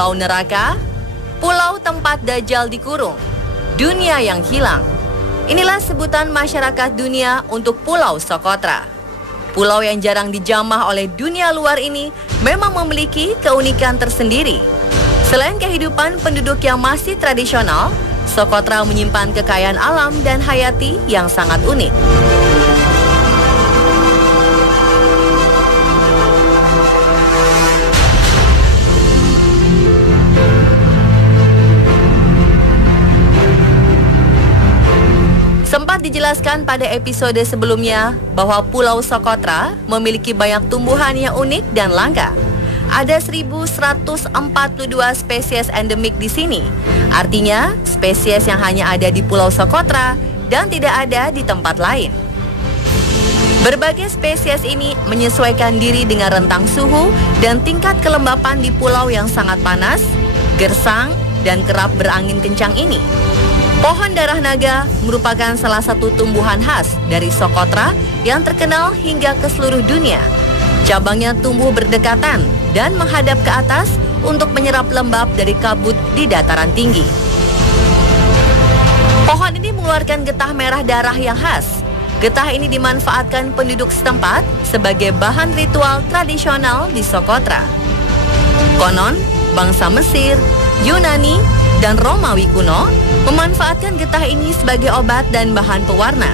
pulau neraka, pulau tempat Dajjal dikurung, dunia yang hilang. Inilah sebutan masyarakat dunia untuk Pulau Socotra. Pulau yang jarang dijamah oleh dunia luar ini memang memiliki keunikan tersendiri. Selain kehidupan penduduk yang masih tradisional, Socotra menyimpan kekayaan alam dan hayati yang sangat unik. Sempat dijelaskan pada episode sebelumnya bahwa Pulau Socotra memiliki banyak tumbuhan yang unik dan langka. Ada 1.142 spesies endemik di sini. Artinya, spesies yang hanya ada di Pulau Socotra dan tidak ada di tempat lain. Berbagai spesies ini menyesuaikan diri dengan rentang suhu dan tingkat kelembapan di pulau yang sangat panas, gersang, dan kerap berangin kencang ini. Pohon darah naga merupakan salah satu tumbuhan khas dari Socotra yang terkenal hingga ke seluruh dunia. Cabangnya tumbuh berdekatan dan menghadap ke atas untuk menyerap lembab dari kabut di dataran tinggi. Pohon ini mengeluarkan getah merah darah yang khas. Getah ini dimanfaatkan penduduk setempat sebagai bahan ritual tradisional di Socotra. Konon, bangsa Mesir, Yunani, dan Romawi kuno memanfaatkan getah ini sebagai obat dan bahan pewarna.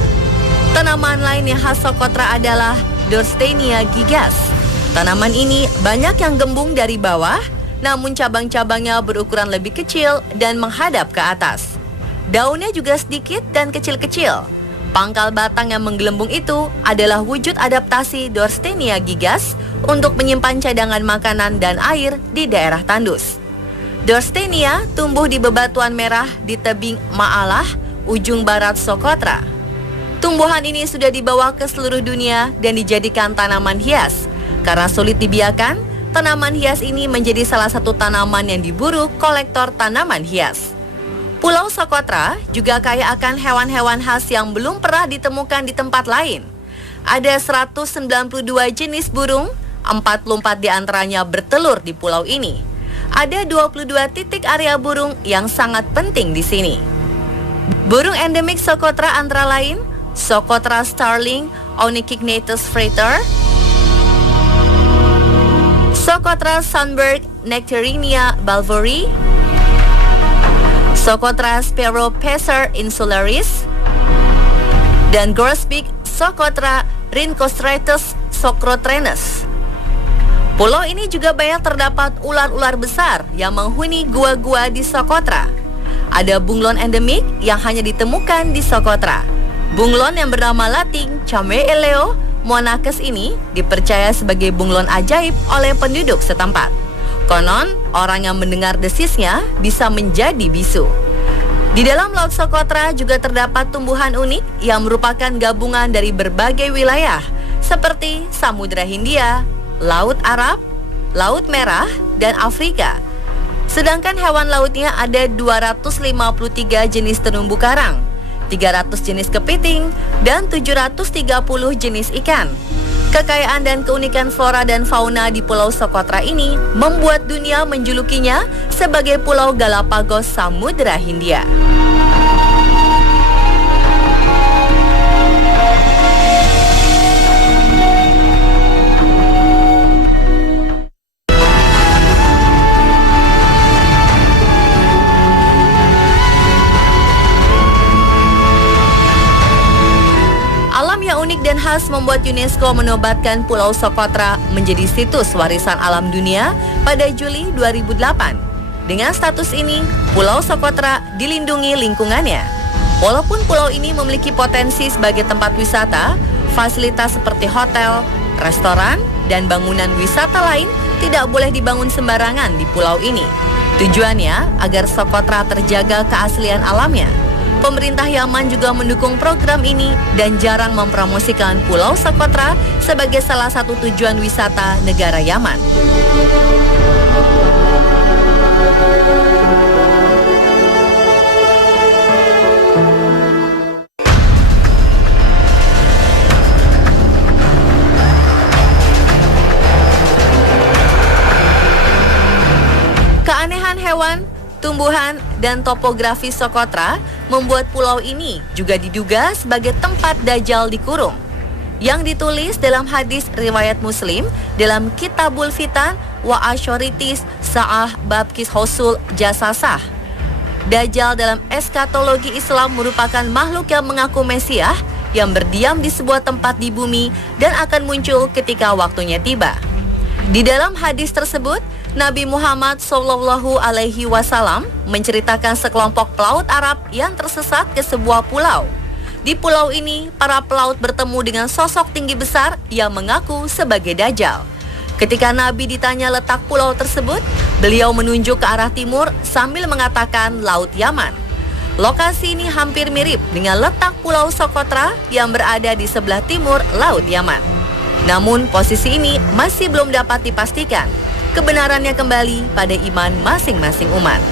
Tanaman lain yang khas Socotra adalah Dorstenia gigas. Tanaman ini banyak yang gembung dari bawah, namun cabang-cabangnya berukuran lebih kecil dan menghadap ke atas. Daunnya juga sedikit dan kecil-kecil. Pangkal batang yang menggelembung itu adalah wujud adaptasi Dorstenia gigas untuk menyimpan cadangan makanan dan air di daerah tandus. Dorstenia tumbuh di bebatuan merah di tebing Maalah, ujung barat Socotra. Tumbuhan ini sudah dibawa ke seluruh dunia dan dijadikan tanaman hias. Karena sulit dibiarkan, tanaman hias ini menjadi salah satu tanaman yang diburu kolektor tanaman hias. Pulau Socotra juga kaya akan hewan-hewan khas yang belum pernah ditemukan di tempat lain. Ada 192 jenis burung, 44 diantaranya bertelur di pulau ini. Ada 22 titik area burung yang sangat penting di sini. Burung endemik Socotra antara lain Socotra starling Onychignathus frater, Socotra sunbird Nectarinia balvori, Socotra sparrow Passer insularis, dan grosbeak Socotra rhincostratus socrotrenus. Pulau ini juga banyak terdapat ular-ular besar yang menghuni gua-gua di Socotra. Ada bunglon endemik yang hanya ditemukan di Socotra. Bunglon yang bernama latin Chameeleo monachus ini dipercaya sebagai bunglon ajaib oleh penduduk setempat. Konon, orang yang mendengar desisnya bisa menjadi bisu. Di dalam Laut Socotra juga terdapat tumbuhan unik yang merupakan gabungan dari berbagai wilayah seperti Samudra Hindia, Laut Arab, Laut Merah, dan Afrika. Sedangkan hewan lautnya ada 253 jenis terumbu karang, 300 jenis kepiting, dan 730 jenis ikan. Kekayaan dan keunikan flora dan fauna di Pulau Socotra ini membuat dunia menjulukinya sebagai Pulau Galapagos Samudra Hindia. Unik dan khas membuat UNESCO menobatkan Pulau Socotra menjadi situs warisan alam dunia pada Juli 2008. Dengan status ini, Pulau Socotra dilindungi lingkungannya. Walaupun pulau ini memiliki potensi sebagai tempat wisata, fasilitas seperti hotel, restoran, dan bangunan wisata lain tidak boleh dibangun sembarangan di pulau ini. Tujuannya agar Socotra terjaga keaslian alamnya. Pemerintah Yaman juga mendukung program ini dan jarang mempromosikan Pulau Socotra sebagai salah satu tujuan wisata negara Yaman. tumbuhan, dan topografi Sokotra membuat pulau ini juga diduga sebagai tempat Dajjal dikurung. Yang ditulis dalam hadis riwayat Muslim dalam Kitabul Fitan wa Asyoritis Sa'ah Bab Kishosul Jasasah. Dajjal dalam eskatologi Islam merupakan makhluk yang mengaku Mesias yang berdiam di sebuah tempat di bumi dan akan muncul ketika waktunya tiba. Di dalam hadis tersebut, Nabi Muhammad SAW menceritakan sekelompok pelaut Arab yang tersesat ke sebuah pulau. Di pulau ini, para pelaut bertemu dengan sosok tinggi besar yang mengaku sebagai Dajjal. Ketika Nabi ditanya letak pulau tersebut, beliau menunjuk ke arah timur sambil mengatakan Laut Yaman. Lokasi ini hampir mirip dengan letak Pulau Sokotra yang berada di sebelah timur Laut Yaman. Namun posisi ini masih belum dapat dipastikan. Kebenarannya kembali pada iman masing-masing umat.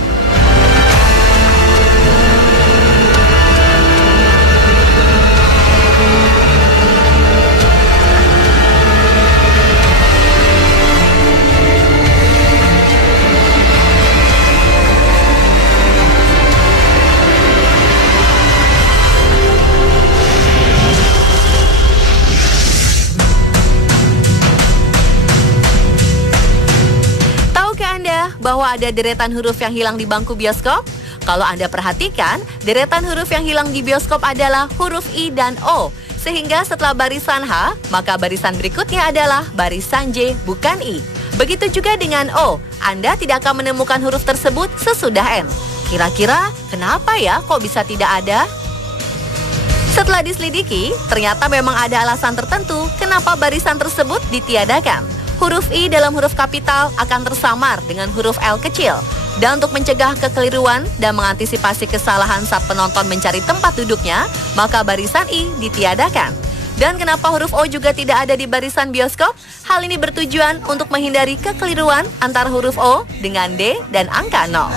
Bahwa ada deretan huruf yang hilang di bangku bioskop? Kalau Anda perhatikan, deretan huruf yang hilang di bioskop adalah huruf I dan O. Sehingga setelah barisan H, maka barisan berikutnya adalah barisan J, bukan I. Begitu juga dengan O, Anda tidak akan menemukan huruf tersebut sesudah N. Kira-kira kenapa ya kok bisa tidak ada? Setelah diselidiki, ternyata memang ada alasan tertentu kenapa barisan tersebut ditiadakan. Huruf I dalam huruf kapital akan tersamar dengan huruf L kecil. Dan untuk mencegah kekeliruan dan mengantisipasi kesalahan saat penonton mencari tempat duduknya, maka barisan I ditiadakan. Dan kenapa huruf O juga tidak ada di barisan bioskop? Hal ini bertujuan untuk menghindari kekeliruan antara huruf O dengan D dan angka 0.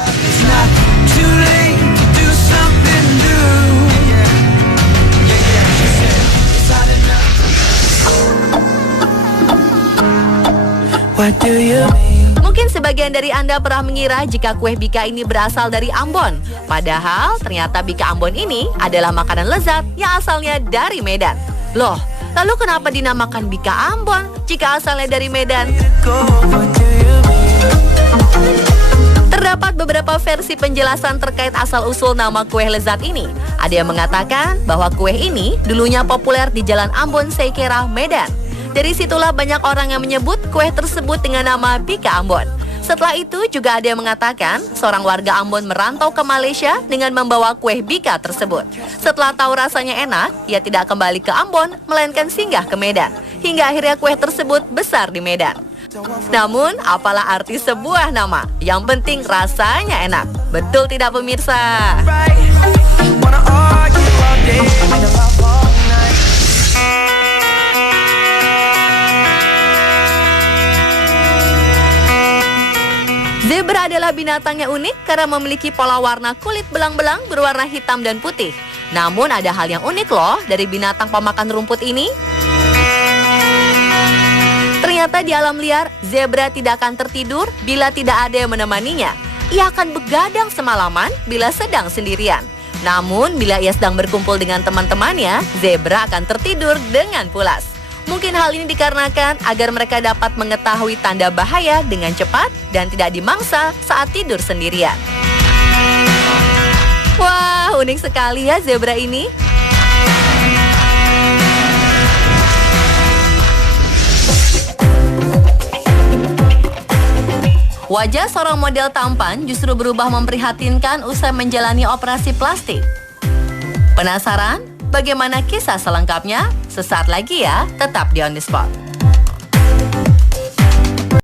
Mungkin sebagian dari Anda pernah mengira jika kue bika ini berasal dari Ambon. Padahal ternyata bika Ambon ini adalah makanan lezat yang asalnya dari Medan. Loh, lalu kenapa dinamakan bika Ambon jika asalnya dari Medan? Terdapat beberapa versi penjelasan terkait asal-usul nama kue lezat ini. Ada yang mengatakan bahwa kue ini dulunya populer di Jalan Ambon Seikera, Medan. Dari situlah banyak orang yang menyebut kue tersebut dengan nama bika Ambon. Setelah itu juga ada yang mengatakan seorang warga Ambon merantau ke Malaysia dengan membawa kue bika tersebut. Setelah tahu rasanya enak, ia tidak kembali ke Ambon, melainkan singgah ke Medan. Hingga akhirnya kue tersebut besar di Medan. Namun, apalah arti sebuah nama? Yang penting rasanya enak. Betul tidak pemirsa? Zebra adalah binatang yang unik karena memiliki pola warna kulit belang-belang berwarna hitam dan putih. Namun ada hal yang unik loh dari binatang pemakan rumput ini. Ternyata di alam liar, zebra tidak akan tertidur bila tidak ada yang menemaninya. Ia akan begadang semalaman bila sedang sendirian. Namun bila ia sedang berkumpul dengan teman-temannya, zebra akan tertidur dengan pulas. Mungkin hal ini dikarenakan agar mereka dapat mengetahui tanda bahaya dengan cepat dan tidak dimangsa saat tidur sendirian. Wah, unik sekali ya zebra ini. Wajah seorang model tampan justru berubah memprihatinkan usai menjalani operasi plastik. Penasaran? Bagaimana kisah selengkapnya? Sesaat lagi ya, tetap di On The Spot.